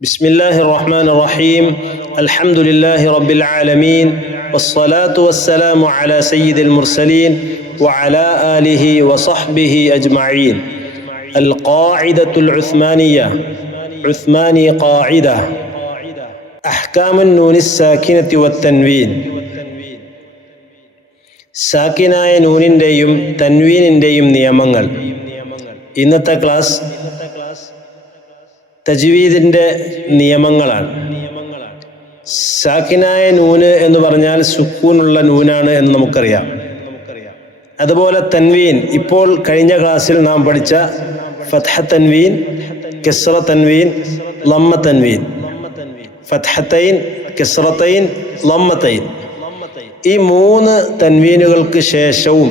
بسم الله الرحمن الرحيم الحمد لله رب العالمين والصلاة والسلام على سيد المرسلين وعلى آله وصحبه أجمعين. القاعدة العثمانية عثماني قاعدة أحكام النون الساكنة والتنوين. സാക്കിനായ നൂനിൻ്റെയും തൻവീനിൻ്റെയും നിയമങ്ങൾ. ഇന്നത്തെ ക്ലാസ് തജ്വീദിൻ്റെ നിയമങ്ങളാണ്. സാക്കിനായ നൂന് എന്ന് പറഞ്ഞാൽ സുക്കൂനുള്ള നൂനാണ് എന്ന് നമുക്കറിയാം. അതുപോലെ തൻവീൻ, ഇപ്പോൾ കഴിഞ്ഞ ക്ലാസ്സിൽ നാം പഠിച്ച ഫത്ഹ തൻവീൻ, കസ്റ തൻവീൻ, ലമ്മ തൻവീൻ, ഫത്ഹത്തൈൻ, കസ്റത്തൈൻ, ലമ്മത്തൈൻ, ഈ മൂന്ന് തൻവീനുകൾക്ക് ശേഷവും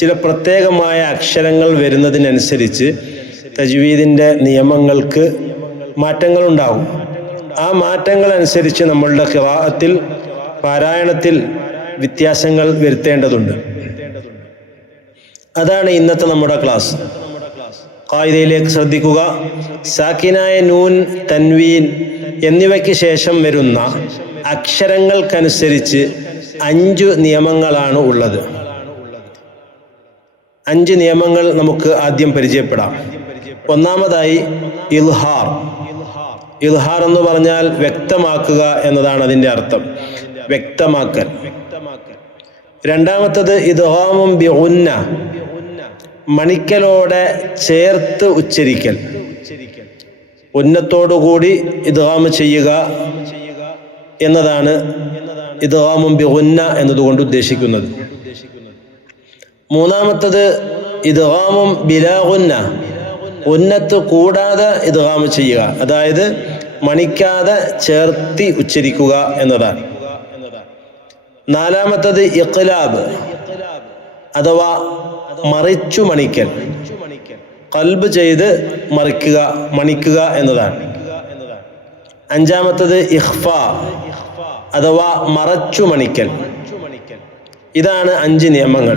ചില പ്രത്യേകമായ അക്ഷരങ്ങൾ വരുന്നതിനനുസരിച്ച് തജ്വീദിൻ്റെ നിയമങ്ങൾക്ക് മാറ്റങ്ങളുണ്ടാവും. ആ മാറ്റങ്ങൾ അനുസരിച്ച് നമ്മളുടെ ഖിറാഅത്തിൽ, പാരായണത്തിൽ വ്യത്യാസങ്ങൾ വരുത്തേണ്ടതുണ്ട്. അതാണ് ഇന്നത്തെ നമ്മുടെ ക്ലാസ്. ഖായിദയിലേക്ക് ശ്രദ്ധിക്കുക. സാക്കിനായ നൂൻ, തൻവീൻ എന്നിവയ്ക്ക് ശേഷം വരുന്ന അക്ഷരങ്ങൾക്കനുസരിച്ച് 5 നിയമങ്ങളാണ് ഉള്ളത്. 5 നിയമങ്ങൾ നമുക്ക് ആദ്യം പരിചയപ്പെടാം. ഒന്നാമതായി ഇൽഹാർ. ഇൽഹാർ എന്ന് പറഞ്ഞാൽ വ്യക്തമാക്കുക എന്നതാണ് അതിൻ്റെ അർത്ഥം, വ്യക്തമാക്കൽ. രണ്ടാമത്തത് ഇദ്ഗാമും ബിഗുന്ന, മണിക്കലോടെ ചേർത്ത് ഉച്ചരിക്കൽ, ഉന്നത്തോടുകൂടി ഇദ്ഗാം ചെയ്യുക എന്നതാണ് ഇദ്ഗാമും ബിഗുന്ന എന്നതുകൊണ്ട് ഉദ്ദേശിക്കുന്നത്. മൂന്നാമത്തത് ഇദ്ഗാമും ബിലാ ഗുന്ന, ഉന്നത്ത് കൂടാതെ ഇദ്ഗാം ചെയ്യുക, അതായത് മണിക്കാതെ ചേർത്തി ഉച്ചരിക്കുക എന്നതാണ്. നാലാമത്തത് ഇഖ്ലാബ് അഥവാ മറിച്ചു മണിക്കൽ, ഖൽബ് ചെയ്ത് മറിക്കുക, മണിക്കുക എന്നതാണ്. അഞ്ചാമത്തത് ഇഖ്ഫാ അഥവാ മറച്ചു മണിക്കൽ. ഇതാണ് 5 നിയമങ്ങൾ.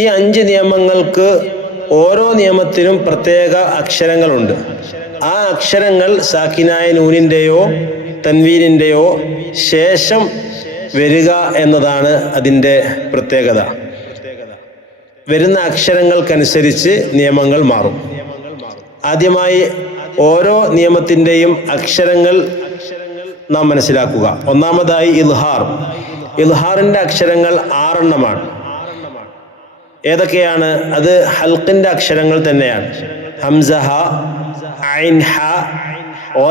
ഈ 5 നിയമങ്ങൾക്ക് ഓരോ നിയമത്തിനും പ്രത്യേക അക്ഷരങ്ങളുണ്ട്. ആ അക്ഷരങ്ങൾ സാക്കിനായ നൂനിൻ്റെയോ തൻവീനിൻ്റെയോ ശേഷം വരിക എന്നതാണ് അതിൻ്റെ പ്രത്യേകത. വരുന്ന അക്ഷരങ്ങൾക്കനുസരിച്ച് നിയമങ്ങൾ മാറും. ആദ്യമായി ഓരോ നിയമത്തിൻ്റെയും അക്ഷരങ്ങൾ നാം മനസ്സിലാക്കുക. ഒന്നാമതായി ഇൽഹാർ. ഇൽഹാറിൻ്റെ അക്ഷരങ്ങൾ 6 എണ്ണമാണ്. ഏതൊക്കെയാണ്? അത് ഹൽക്കിൻ്റെ അക്ഷരങ്ങൾ തന്നെയാണ്. ഹംസ, ഹ, ഐൻ, ഹ,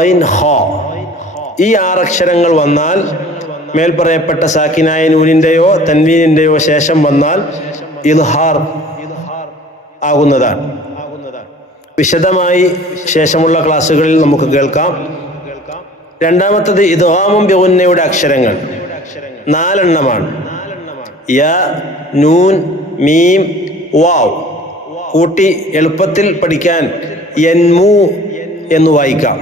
ഐൻ, ഖ. ഈ 6 അക്ഷരങ്ങൾ വന്നാൽ, മേൽപ്പറയപ്പെട്ട സാക്കിനായ നൂനിൻ്റെയോ തൻവീനിൻ്റെയോ ശേഷം വന്നാൽ ഇൽഹാർ ആകുന്നതാണ്. വിശദമായി ശേഷമുള്ള ക്ലാസ്സുകളിൽ നമുക്ക് കേൾക്കാം. രണ്ടാമത്തത് ഇദ്ഗാമും ബിഗുന്നയുടെ അക്ഷരങ്ങൾ 4 എണ്ണമാണ്. യ, നൂൻ, മീം, വാവ്. കൂട്ടി എളുപ്പത്തിൽ പഠിക്കാൻ യൻമു എന്ന് വായിക്കാം.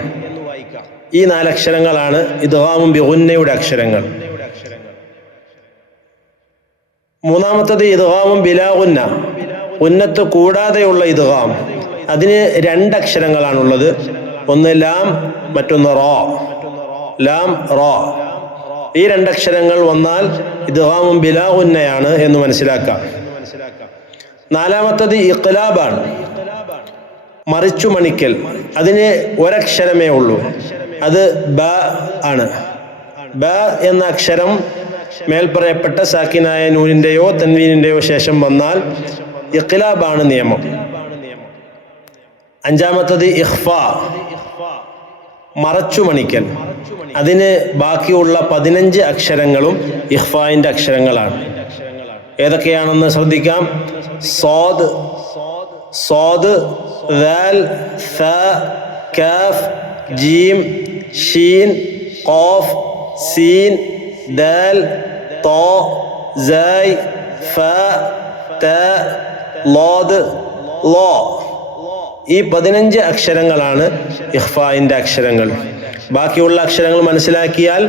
ഈ 4 അക്ഷരങ്ങളാണ് ഇദ്ഗാമും ബിഗുന്നയുടെ അക്ഷരങ്ങൾ. മൂന്നാമത്തത് ഇദ്ഗാമും ബിലാ ഗുന്ന, ഉന്നത്ത് കൂടാതെയുള്ള ഇദ്ഗാം. അതിന് 2 അക്ഷരങ്ങളാണുള്ളത്. ഒന്ന് ലാം, മറ്റൊന്ന് റോ. ലാം, റോ. ഈ 2 അക്ഷരങ്ങൾ വന്നാൽ ഇദ്ഗാമും ബിലാ ഗുന്നയാണ് എന്ന് മനസ്സിലാക്കാം. നാലാമത്തത് ഇഖ്ലാബാണ്, മറിച്ചു മണിക്കൽ. അതിന് ഒരക്ഷരമേ ഉള്ളൂ, അത് ബ ആണ്. ബ എന്ന അക്ഷരം മേൽപ്പറയപ്പെട്ട സാക്കിനായ നൂനിൻ്റെയോ തൻവീനിൻ്റെയോ ശേഷം വന്നാൽ ഇഖ്ലാബാണ് നിയമം. അഞ്ചാമത്തത് ഇഖ്ഫാ, മറച്ചു മണിക്കൽ. അതിന് ബാക്കിയുള്ള 15 അക്ഷരങ്ങളും ഇഖ്ഫായിൻ്റെ അക്ഷരങ്ങളാണ്. ഏതൊക്കെയാണെന്ന് ശ്രദ്ധിക്കാം. സോദ്, സോദ്, ദാൽ, ഥ, കാഫ്, ജീം, ഷീൻ, ഖാഫ്, സീൻ, ദാൽ, ത, സൈ, ഫ, ത, ലോദ്, ലോ. ഈ 15 അക്ഷരങ്ങളാണ് ഇഖ്ഫായിൻ്റെ അക്ഷരങ്ങൾ. ബാക്കിയുള്ള അക്ഷരങ്ങൾ മനസ്സിലാക്കിയാൽ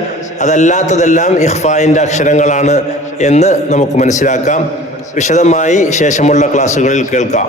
അതല്ലാത്തതെല്ലാം ഇഖ്ഫായിൻ്റെ അക്ഷരങ്ങളാണ് എന്ന് നമുക്ക് മനസ്സിലാക്കാം. വിശദമായി ശേഷമുള്ള ക്ലാസ്സുകളിൽ കേൾക്കാം.